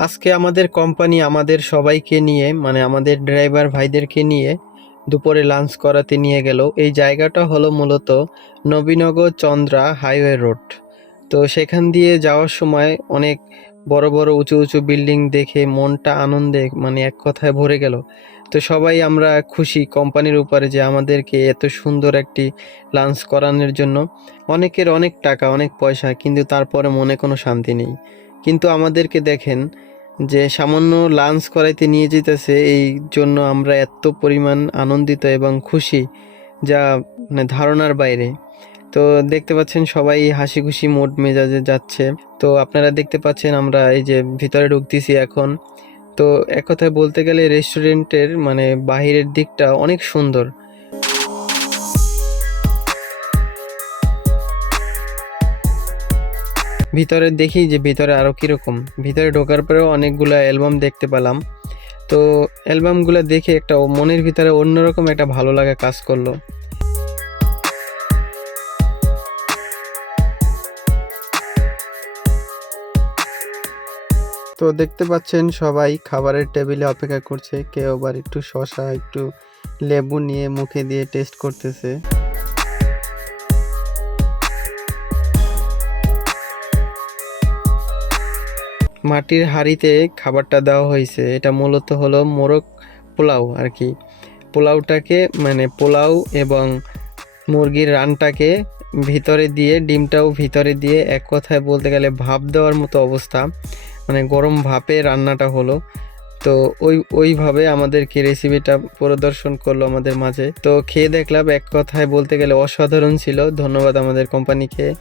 আজকে আমাদের কোম্পানি আমাদের সবাইকে নিয়ে মানে আমাদের ড্রাইভার ভাইদেরকে নিয়ে দুপুরে লাঞ্চ করাতে নিয়ে গেল। এই জায়গাটা হলো মূলত নবীনগর চন্দ্রা হাইওয়ে রোড তো সেখান দিয়ে যাওয়ার সময় অনেক বড় বড় উঁচু উঁচু বিল্ডিং দেখে মনটা আনন্দে মানে এক কথায় ভরে গেল। তো সবাই আমরা খুশি কোম্পানির উপরে যে আমাদেরকে এত সুন্দর একটি লাঞ্চ করানোর জন্য। অনেকের অনেক টাকা, অনেক পয়সা, কিন্তু তারপরে মনে কোনো শান্তি নেই। কিন্তু আমাদেরকে দেখেন যে সামান্য লাঞ্চ করাইতে নিয়ে যেতেছে এই জন্য আমরা এত পরিমাণ আনন্দিত এবং খুশি, যা মানে ধারণার বাইরে। তো দেখতে পাচ্ছেন সবাই হাসি খুশি মোড মেজাজে যাচ্ছে। তো আপনারা দেখতে পাচ্ছেন আমরা এই যে ভিতরে ঢুকতেছি এখন। তো এক কথায় বলতে গেলে রেস্টুরেন্টের মানে বাহিরের দিকটা অনেক সুন্দর। ভিতরে দেখি যে ভিতরে আরও কীরকম। ভিতরে ঢোকার পরেও অনেকগুলো অ্যালবাম দেখতে পেলাম। তো অ্যালবামগুলো দেখে একটা মনের ভিতরে অন্যরকম একটা ভালো লাগা কাজ করল। তো দেখতে পাচ্ছেন সবাই খাবারের টেবিলে অপেক্ষা করছে। কেউ আবার একটু শসা, একটু লেবু নিয়ে মুখে দিয়ে টেস্ট করতেছে। মাটির হাঁড়িতে খাবারটা দেওয়া হয়েছে। এটা মূলত হলো মোরগ পোলাও আর কি। পোলাওটাকে মানে পোলাও এবং মুরগির রানটাকে ভিতরে দিয়ে, ডিমটাও ভিতরে দিয়ে এক কথায় বলতে গেলে ভাপ দেওয়ার মতো অবস্থা। মানে গরম ভাপে রান্নাটা হলো। তো ওই, ওইভাবে আমাদেরকে রেসিপিটা প্রদর্শন করল আমাদের মাঝে। তো খেয়ে দেখলাম, এক কথায় বলতে গেলে অসাধারণ ছিল। ধন্যবাদ আমাদের কোম্পানিকে